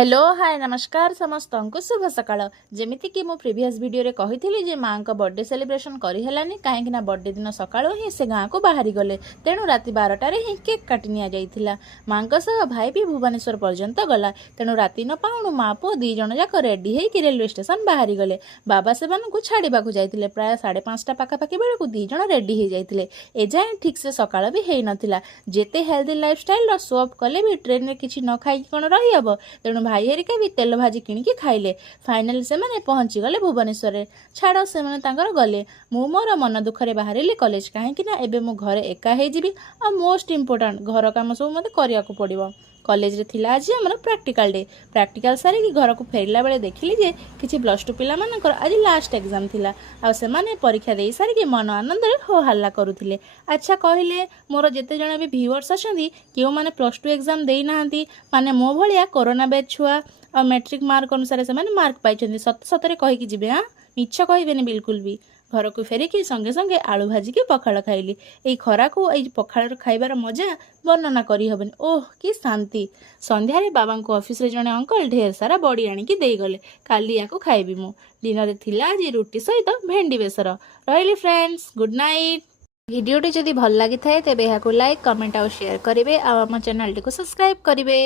Hello hi नमस्कार समस्त को शुभ सकाळ जमीती कि मु प्रीवियस वीडियो रे कही जे माँ का बर्थडे सेलिब्रेशन करें कहीं बर्थडे दिन सका ही से गाँव को बाहरी गले तेणु राति 12टार ही केक काटि नि माँ सह भाई भी भुवनेश्वर पर्यंत गला तेणु राति न पाउणु माँ पुओ दी जन जाक रेडी होकर रेलवे स्टेशन बाहरी गले बाबा से छाड़ा जाते प्राय 5:30 पाखापाखि बेलू दी जन रेडी हो जाते एजाए ठीक से सका भी हो नाला जेते हेल्दी लाइफस्टाइल शो अफ कले भी ट्रेन में किसी न खाई कौन रही तेणु भाई हेरिका भी तेल भाजी किणिकी खाइले फाइनाली से मैंने पहुंची गले भुवनेश्वर छाड़ से गले मु मोर मन दुखरे बाहर कॉलेज कहीं एबे मु घरे एका होजी आ मोस्ट इम्पोर्टाट घर काम सब मत करने को पड़ो कॉलेज रे थिला आज आमर प्रैक्टिकल डे प्रैक्टिकल सारी घर को फेरला बेले देखिली जे किछि +2 पिला मानकर आज लास्ट एग्जाम थिला आ से माने परीक्षा दे सारी मन आनंद रे हो हल्ला करुथिले। अच्छा कहले मोर जेते जण भी व्यूअर्स अछंदी केउ माने +2 एग्जाम देई नाहंती माने मो भलिया कोरोना बैच छुआ आ मैट्रिक मार्क अनुसार से माने मार्क पाइछंदी सत सतरे कहि कि जिबे हां मिछ कहबेनी बिल्कुल भी घर को फेरिकी संगे संगे आलू भाजी के पखाड़ खाइली एई खरा को एई पखाड़ खाइबार मजा वर्णना करी हबनी ओह कि शांति संध्यारे बाबा को ऑफिस रे जने अंकल ढेर सारा बड़ी आनिकी देई गले काली याको खाइबी मु दिन रे थिला आज रुटी सहित भेंडी बेसर रहिली फ्रेंड्स गुड नाइट वीडियोटी जदि भल लागि थाए तेबे याको लाइक कमेंट और शेयर करिवे आ हम चैनल टी को सब्सक्राइब करिवे।